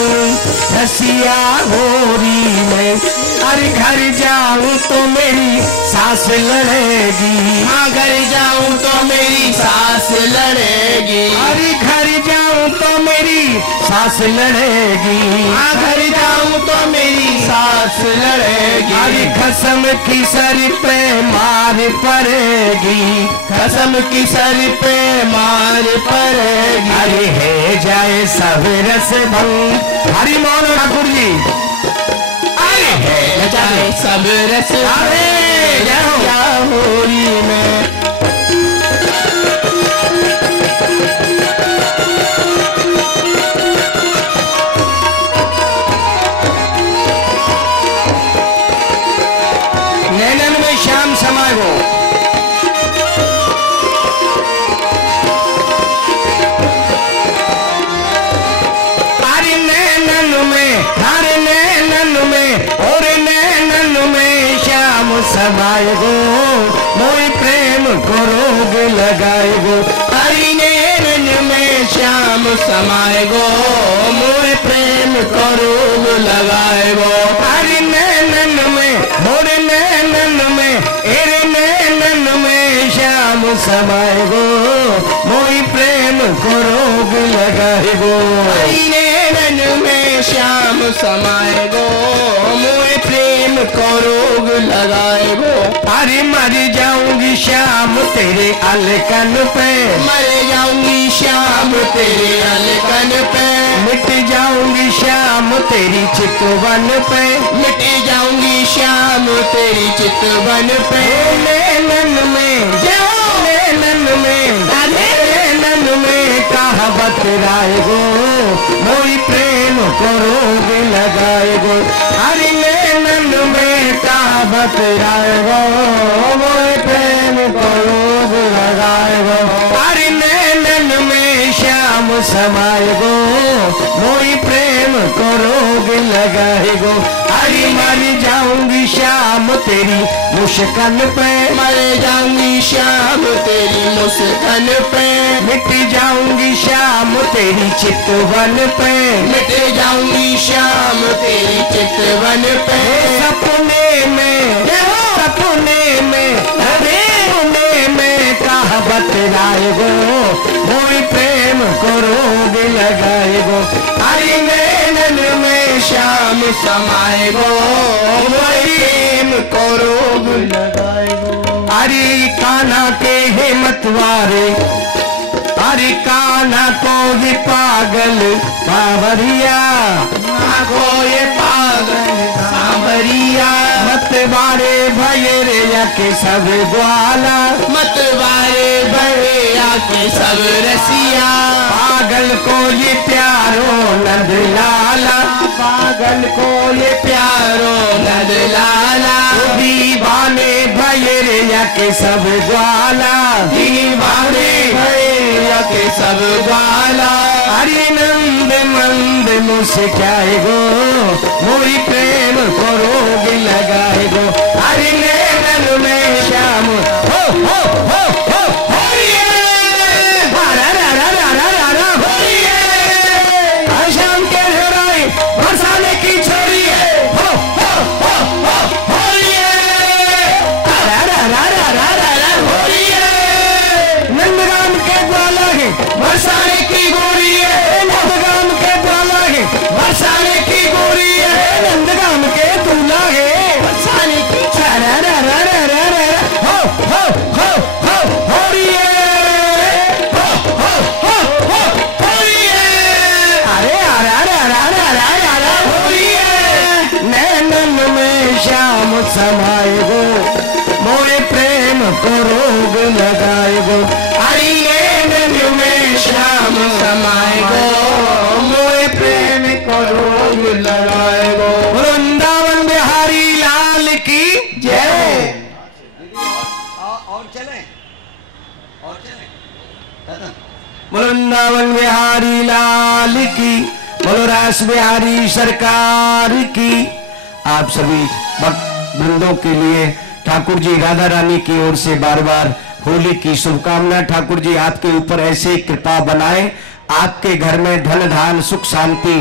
रसिया होरी में। अरे घर जाऊं तो मेरी सास लड़ेगी, हाँ घर जाऊं तो मेरी सास लड़ेगी। अरे घर जाऊं तो मेरी सास लड़ेगी, हाँ घर जाऊं तो मेरी सास लड़ेगी। अरे कसम की सर पे मार पड़ेगी, कसम की सर पे मार पड़ेगी। अरे है जाए सब रस भंग। हरि मोहन ठाकुर जी है जाए सब रस क्या होरी में। नैनन में श्याम समाये हो। अरे नैनन में, अरे नैनन में और नैनन में श्याम समाये गो मोई प्रेम को रोग लगाए गो। अरे नैनन में श्याम समाये गो मोई प्रेम को रोग लगाए गो। अरे नैनन में मोर नैनन में एरे नैनन में श्याम समाये गो मोई प्रेम को रोग लगाए गो। अरे नैनन में श्याम समाये गो मोए प्रेम को रोग लगाए गो। अरे मर जाऊंगी श्याम तेरे अलकन पे, मर जाऊंगी श्याम तेरे अलकन पे। मिट जाऊंगी श्याम तेरी चितवन पे, मिट जाऊंगी श्याम तेरी चितवन पे। नैनन में नैनन में नैनन में कहावत राय गो मोई प्रेम को रोग लगाए गो। अरे नैनन में कहावत राय गो मोई प्रेम को रोग लगाए गो। अरे नैनन में श्याम समाये गो मोई प्रेम को रोग लगाए गो। अरे मर जाऊंगी श्याम तेरी मुस्कान पे, मर जाऊंगी श्याम तेरी मुस्कान पे। मिट जाऊंगी श्याम तेरी चितवन पे, मिट जाऊंगी श्याम तेरी चितवन पे। सपने में सपने में कहावत राय गो मोई प्रेम को रोग लगाए गो। अरे नैनन में श्याम समाये गो मोई प्रेम को रोग लगाए गो। अरे कान्हा के हे मतवारे, अरे कान्हा को ये पागल बावरिया, को ये पागल सांवरिया। मतवारे भैया के सब ग्वाला, मतवारे भैया के सब रसिया। पागल को ये प्यारो नंद लाला, पागल को ये प्यारो नंद लाला। दीवाने भैया के सब ग्वाला, दीवाने भैया के सब ग्वाला। हरि नंद मंद मुस्काए गो मोई प्रेम को रोग लगाए गो। हरि नैनन नैनन में श्याम हो श्याम के हराए बरसाने की छोरी नंदगाम के ग्वाला है बरसाने की गोरी है, नंदगाम के ग्वाला है बरसाने की गोरी है, नंदगाम के दूल्हा है बरसाने की नैनन में श्याम समाए गो मोरे प्रेम को रोग लगाए गो, अरे नैनन में श्याम समाए गो मोरे प्रेम को रोग लगाए गो। वृंदावन बिहारी लाल की जय। और चले वृंदावन बिहारी लाल की, बोलो रास बिहारी सरकार की। आप सभी भक्त वृंदों के लिए ठाकुर जी राधा रानी की ओर से बार बार होली की शुभकामना। ठाकुर जी आपके ऊपर ऐसे कृपा बनाए, आपके घर में धन धान सुख शांति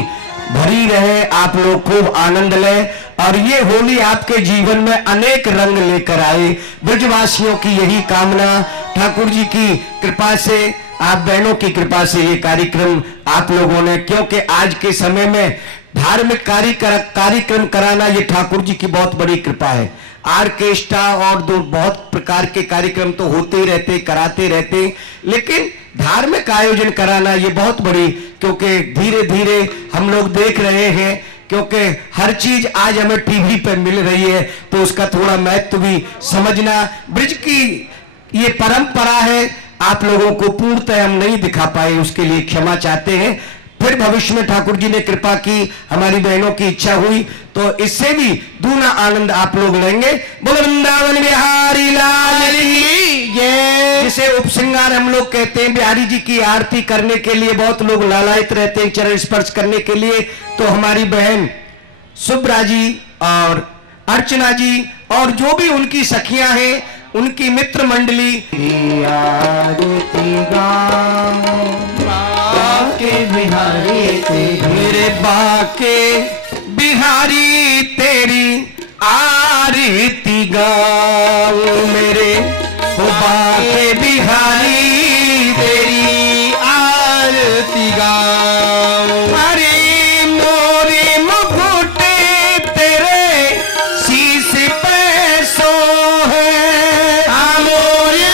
भरी रहे, आप लोग खूब आनंद लें और ये होली आपके जीवन में अनेक रंग लेकर आए। ब्रजवासियों की यही कामना, ठाकुर जी की कृपा से, आप बहनों की कृपा से ये कार्यक्रम आप लोगों ने, क्योंकि आज के समय में धार्मिक कार्यक्रम कराना ये ठाकुर जी की बहुत बड़ी कृपा है। आर्केस्ट्रा और दो बहुत प्रकार के कार्यक्रम तो होते ही रहते, कराते रहते, लेकिन धार्मिक आयोजन कराना ये बहुत बड़ी, क्योंकि धीरे धीरे हम लोग देख रहे हैं, क्योंकि हर चीज आज हमें टीवी पर मिल रही है, तो उसका थोड़ा महत्व भी समझना। ब्रज की ये परंपरा है, आप लोगों को पूर्णतः हम नहीं दिखा पाए, उसके लिए क्षमा चाहते हैं। फिर भविष्य में ठाकुर जी ने कृपा की, हमारी बहनों की इच्छा हुई तो इससे भी दूना आनंद आप लोग लेंगे। बोलो वृंदावन बिहारी लाल की जय। जिसे उपसिंगार हम लोग कहते हैं, बिहारी जी की आरती करने के लिए बहुत लोग लालायित रहते हैं, चरण स्पर्श करने के लिए, तो हमारी बहन सुब्रा जी और अर्चना जी और जो भी उनकी सखियां हैं, उनकी मित्र मंडली मेरे बाके बिहारी तेरी आरती गाऊं, मेरे बाके बिहारी तेरी आरती गाऊं। अरे मोरे मुकुट तेरे शीश पे सो है, मोरे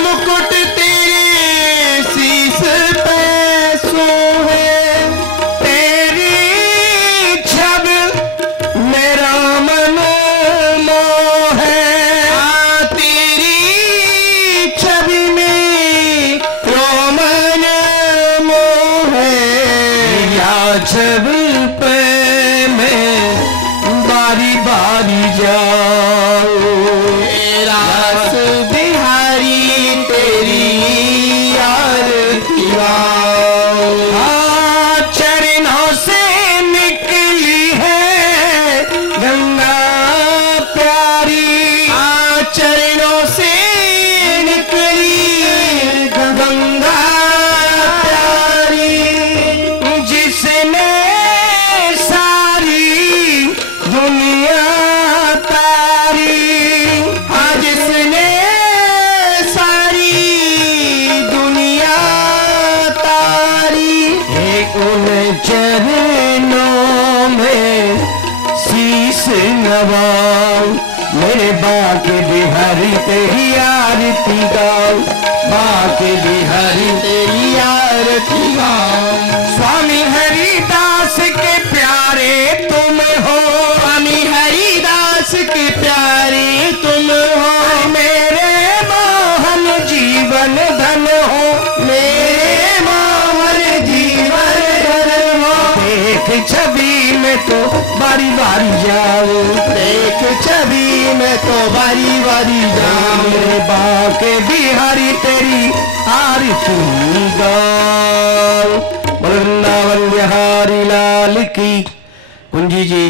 मुकुट तेरे शीश पे सो है, तेरी छब मेरा मन मोह है, तेरी छवि में रोमन मोह है, या छब पे मैं बारी बारी जाऊं, रास बिहारी तेरी आरती गाऊं। चरणों से निकली है गंगा प्यारी, चरणों से निकली गंगा प्यारी, जिसने सारी दुनिया तारी, जिसने सारी दुनिया तारी, उन चरणों में शीश नवाऊं, मेरे बाके बिहारी तेरी आरती गाऊं, बाके बिहारी तेरी आरती गाऊं। स्वामी हरिदास के प्यारे तुम हो, स्वामी हरिदास के प्यारे तुम हो, मेरे मोहन जीवन धन हो, मेरे मोहन जीवन धन हो। देख छवि में तो बारी बारी जाओ, देख छवि में तो बारी बारी जाओ, मेरे बाके बिहारी तेरी आरती गाओ। वृंदावन बिहारी लाल की। कुंजी जी,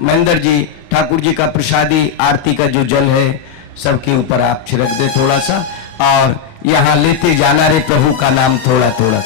महेंद्र जी, ठाकुर जी का प्रसादी आरती का जो जल है सबके ऊपर आप छिड़क दे थोड़ा सा, और यहाँ लेते जाना रे प्रभु का नाम थोड़ा थोड़ा।